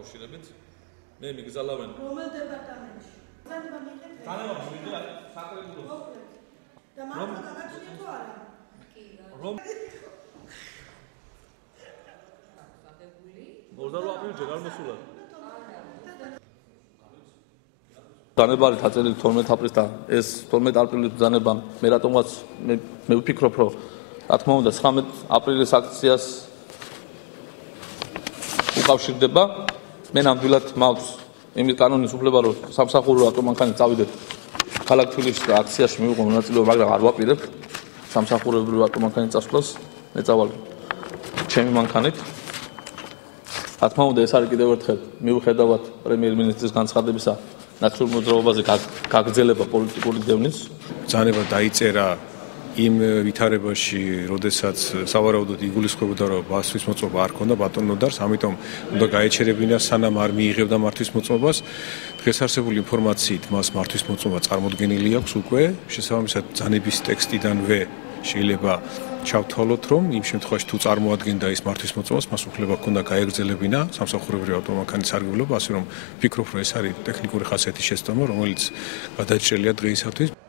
დაკავშირებით. მე მიგზალავენ რომელ დეპარტამენტში? დანება მიყიდეთ. დანება მივიდა საკრებულოს. და მართლა გაგაჩნია თუ არა? კი, რომ 28 აპრილში არ მოსულა. დანება დაწერილი 12 აპრილს და ეს 12 აპრილის დანება მე რატომაც მე ვფიქრობ რომ რა თქმა უნდა 19 აპრილის აქციას უკავშირდება მე ნამდვილად მაქვს იმის კანონის უფლება რომ სამსახურო ატომანქანით წავიდეთ ქალაქ თბილისში და აქციაში მივიღო მონაწილეობა მაგრამ არ ვაპირებ სამსახურებრივ ატომანქანით წასვლას მე წავალ ჩემი მანქანით რა თქმა უნდა ეს არის კიდევ ერთხელ მიუხედავად პრემიერ-მინისტრის განცხადებისა ნაცნობ მოძრაობაზე გაგრძელება პოლიტიკური დევნის ბრძანება დაიწერა იმ ვითარებაში, როდესაც სავარაუდოდ იგულისხმებოდა, რომ მართვის მოწმობა არ ქონდა ბატონ ნოდარს, ამიტომ უნდა გაეჩერებინა სანამ არ მიიღებდა მართვის მოწმობას. დღეს არსებული ინფორმაციით მას მართვის მოწმობა წარმოდგენილი აქვს უკვე, შესაბამისად ბრძანების ტექსტიდანვე შეიძლება ჩავთვალოთ, რომ იმ შემთხვევაში თუ წარმოადგენდა ის მართვის მოწმობას, მას უფლება ჰქონდა გაეგრძელებინა სამსახურებრივი ატომანქანის სარგებლობა, ასე რომ ვფიქრობ, რომ ეს არის ტექნიკური ხასიათის შეცდომა, რომელიც გადაჭრელია დღეისათვის.